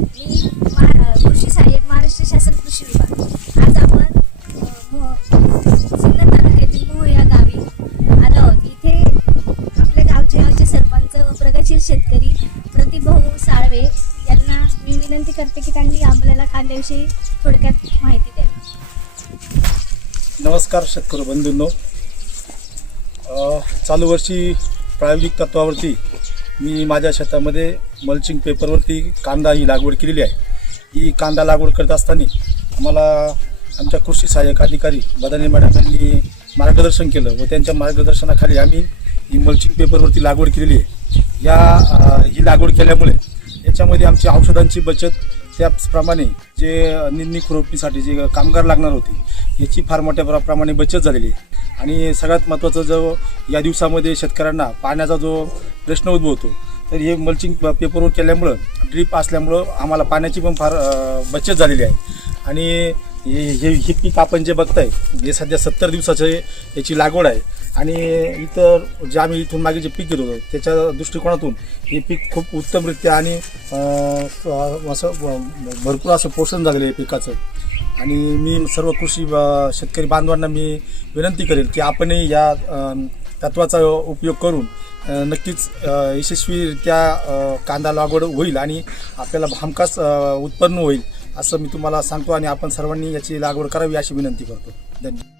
मी मा- कृषी सहाय्यक महाराष्ट्र शासन कृषी विभाग. आज आपण अ, सिन्नर तालुक्यातील मोह या गावी आलो आहोत. इथे आपल्या गावचे गावचे सरपंच व प्रगतशील शेतकरी प्रतिभाऊ साळवे यांना मी विनंती करते की त्यांनी आपल्याला कांद्याविषयी थोडक्यात माहिती द्यावी. नमस्कार शेतकरी बंधूंनो. चालू वर्षी प्रायोगिक तत्वावरती मी माझ्या शेतामध्ये मल्चिंग पेपरवरती कांदा ही लागवड केलेली आहे. ही कांदा लागवड करत असताना आम्हाला आमच्या कृषी सहाय्यक अधिकारी बदानी मॅडम यांनी मार्गदर्शन केलं व त्यांच्या मार्गदर्शनाखाली आम्ही ही मल्चिंग पेपरवरती लागवड केलेली आहे. या ही लागवड केल्यामुळे याच्यामध्ये आमची औषधांची बचत त्याचप्रमाणे जे निंदणी खुरपणीसाठी जे कामगार लागणार होते याची फार मोठ्या प्र- प्रमाणे बचत झालेली आहे. आणि सगळ्यात महत्त्वाचं जो या दिवसामध्ये शेतकऱ्यांना पाण्याचा जो प्रश्न उद्भवतो तर हे मल्चिंग पेपरवर केल्यामुळं ड्रीप असल्यामुळं आम्हाला पाण्याची पण फार बचत झालेली आहे. आणि हे हे हे पीक आपण जे बघताय हे सध्या सत्तर दिवसाचं याची लागवड आहे. आणि इतर जे आम्ही इथून मागे जे पीक घेत होतो त्याच्या दृष्टिकोनातून हे पीक खूप उत्तमरित्या आणि असं भरपूर असं पोषण झालेलं आहे पिकाचं. आणि मी सर्व कृषी शेतकरी बांधवांना मी विनंती करेल की आपणही या तत्वाचा उपयोग करून नक्कीच यशस्वीरित्या कांदा लागवड होईल आणि आपल्याला हमखास उत्पन्न होईल असं मी तुम्हाला सांगतो आणि आपण सर्वांनी याची लागवड करावी अशी विनंती करतो. धन्यवाद.